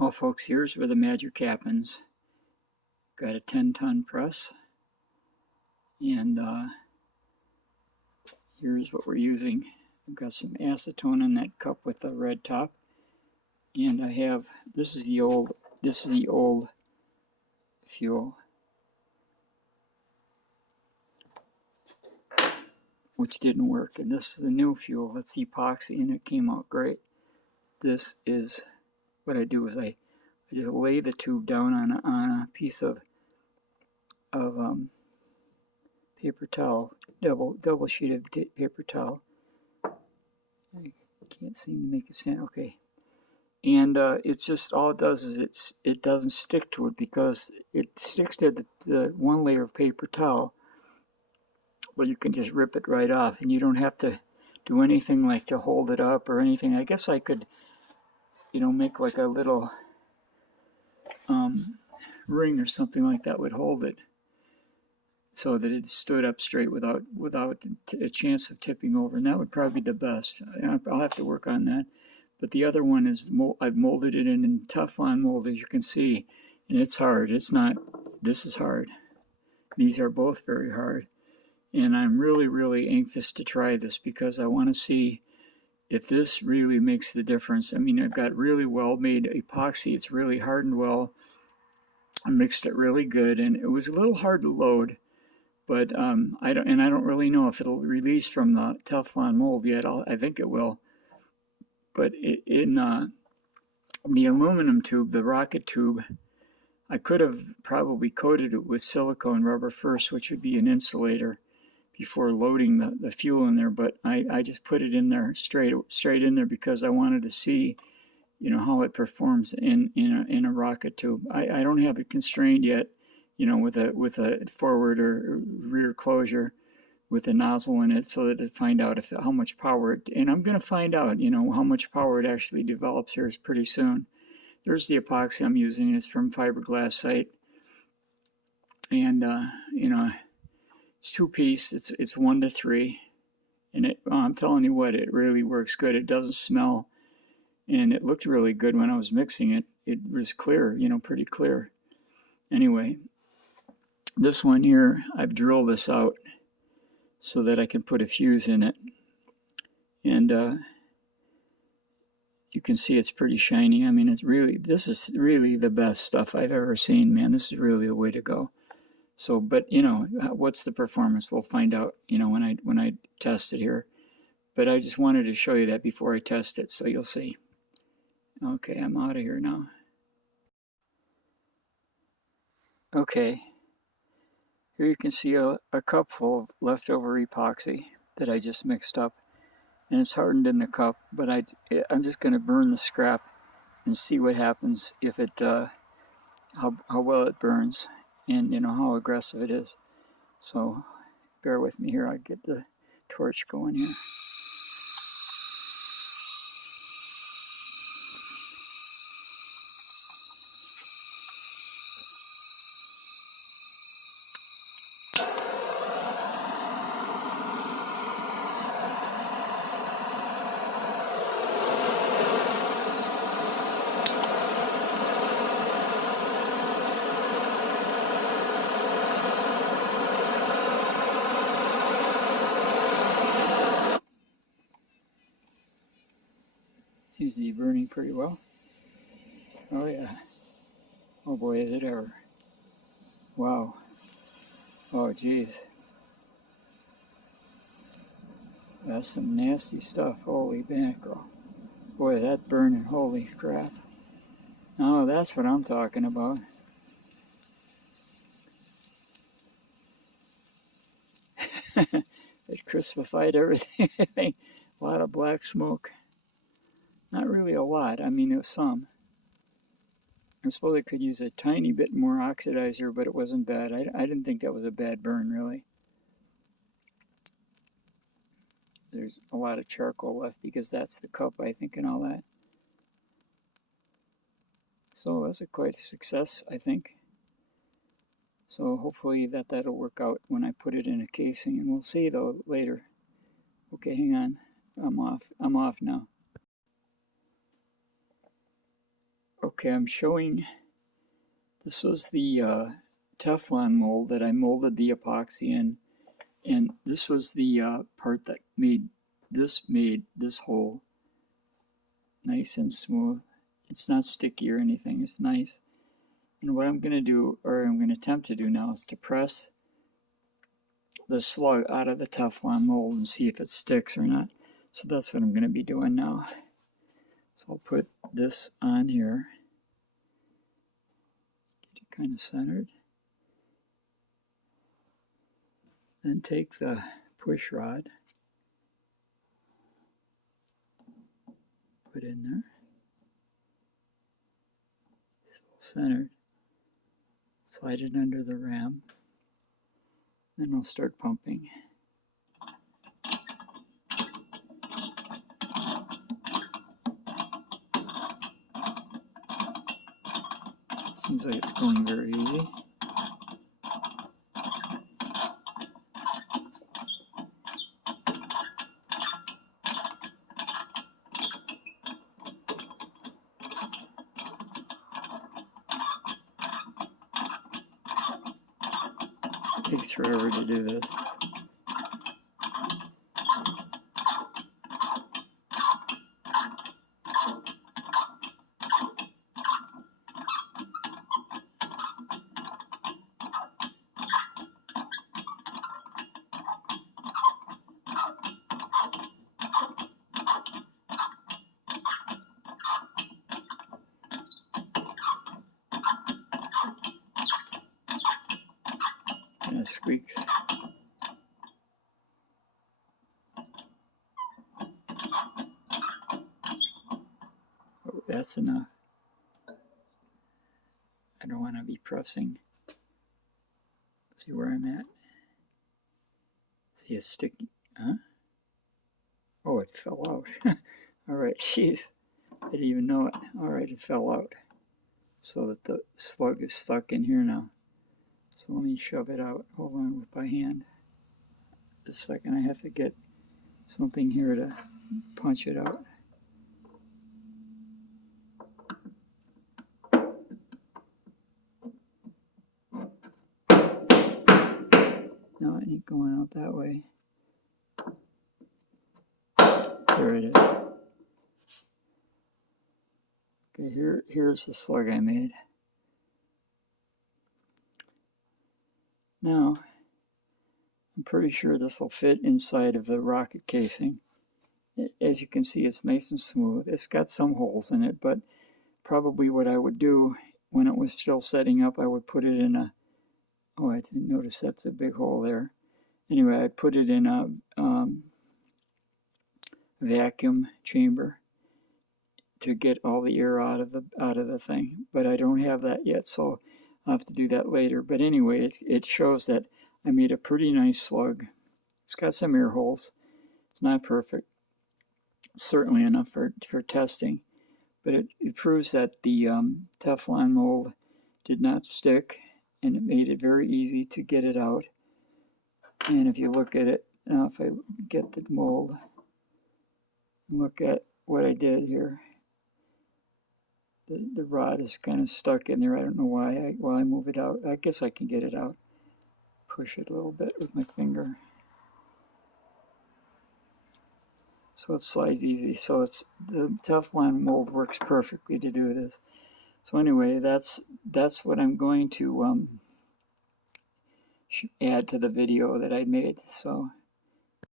Well, folks, here's where the magic happens. Got a 10-ton press, and here's what we're using. I've got some acetone in that cup with the red top, and I have this is the old fuel, which didn't work, and this is the new fuel. That's epoxy, and it came out great. This is what I do is I just lay the tube down on a piece of paper towel, double sheet of paper towel. I can't seem to make it stand. Okay, and it's just all it does is it doesn't stick to it because it sticks to the one layer of paper towel. Well, you can just rip it right off, and you don't have to do anything like to hold it up or anything. I guess I could, make like a little ring or something like that would hold it, so that it stood up straight without a chance of tipping over, and that would probably be the best. I'll have to work on that. But the other one is I've molded it in Teflon mold, as you can see, and it's hard. It's not. This is hard. These are both very hard, and I'm really anxious to try this because I want to see if this really makes the difference. I mean, I've got really well made epoxy. It's really hardened well. I mixed it really good, and it was a little hard to load. But I don't really know if it'll release from the Teflon mold yet. I think it will. But in the aluminum tube, the rocket tube, I could have probably coated it with silicone rubber first, which would be an insulator, before loading the fuel in there. But I just put it in there straight in there because I wanted to see, how it performs in a rocket tube. I don't have it constrained yet, with a forward or rear closure with a nozzle in it, so that to find out how much power it, and I'm going to find out, how much power it actually develops here pretty soon. There's the epoxy I'm using. It's from fiberglass site, and it's 2-piece. It's 1 to 3, and I'm telling you what, it really works good. It doesn't smell, and it looked really good when I was mixing it. It was clear, pretty clear. Anyway, this one here, I've drilled this out so that I can put a fuse in it, and you can see it's pretty shiny. I mean, this is really the best stuff I've ever seen, man. This is really the way to go. So, but what's the performance? We'll find out, when I test it here. But I just wanted to show you that before I test it, so you'll see. Okay, I'm out of here now. Okay, here you can see a cup full of leftover epoxy that I just mixed up, and it's hardened in the cup. But I'm just going to burn the scrap and see what happens if it how well it burns, and how aggressive it is. So bear with me here. I'll get the torch going here. Seems to be burning pretty well. Oh yeah. Oh boy, is it ever. Wow. Oh geez. That's some nasty stuff. Holy mackerel. Boy, that burning. Holy crap. Oh, that's what I'm talking about. It crispified everything. A lot of black smoke. Not really a lot. I mean, it was some. I suppose I could use a tiny bit more oxidizer, but it wasn't bad. I didn't think that was a bad burn, really. There's a lot of charcoal left because that's the cup, I think, and all that. So that's quite a success, I think. So hopefully that'll work out when I put it in a casing, and we'll see though later. Okay, hang on. I'm off now. Okay, I'm showing, this was the Teflon mold that I molded the epoxy in, and this was the part that made this hole nice and smooth. It's not sticky or anything, it's nice. And what I'm going to do, or I'm going to attempt to do now, is to press the slug out of the Teflon mold and see if it sticks or not. So that's what I'm going to be doing now. So I'll put this on here, get it kind of centered. Then take the push rod, put in there, it's all centered. Slide it under the ram, then I'll start pumping. Seems like it's going very easy. It takes forever to do this. Kind of squeaks. Oh, that's enough. I don't want to be pressing. See where I'm at? See, it's sticky. Huh? Oh, it fell out. Alright, jeez. I didn't even know it. Alright, it fell out. So that the slug is stuck in here now. So let me shove it out. Hold on with my hand. Just a second, I have to get something here to punch it out. No, it ain't going out that way. There it is. Okay, here's the slug I made. Now, I'm pretty sure this will fit inside of the rocket casing. As you can see, it's nice and smooth. It's got some holes in it, but probably what I would do when it was still setting up, I would put it in a, oh, I didn't notice that's a big hole there. Anyway, I'd put it in a vacuum chamber to get all the air out of the thing, but I don't have that yet, so I'll have to do that later. But anyway, it shows that I made a pretty nice slug. It's got some air holes. It's not perfect. It's certainly enough for testing, but it proves that the Teflon mold did not stick, and it made it very easy to get it out. And if you look at it, now if I get the mold, look at what I did here. The rod is kind of stuck in there. I don't know why. While I move it out, I guess I can get it out. Push it a little bit with my finger. So it slides easy. So the Teflon mold works perfectly to do this. So anyway, that's what I'm going to add to the video that I made. So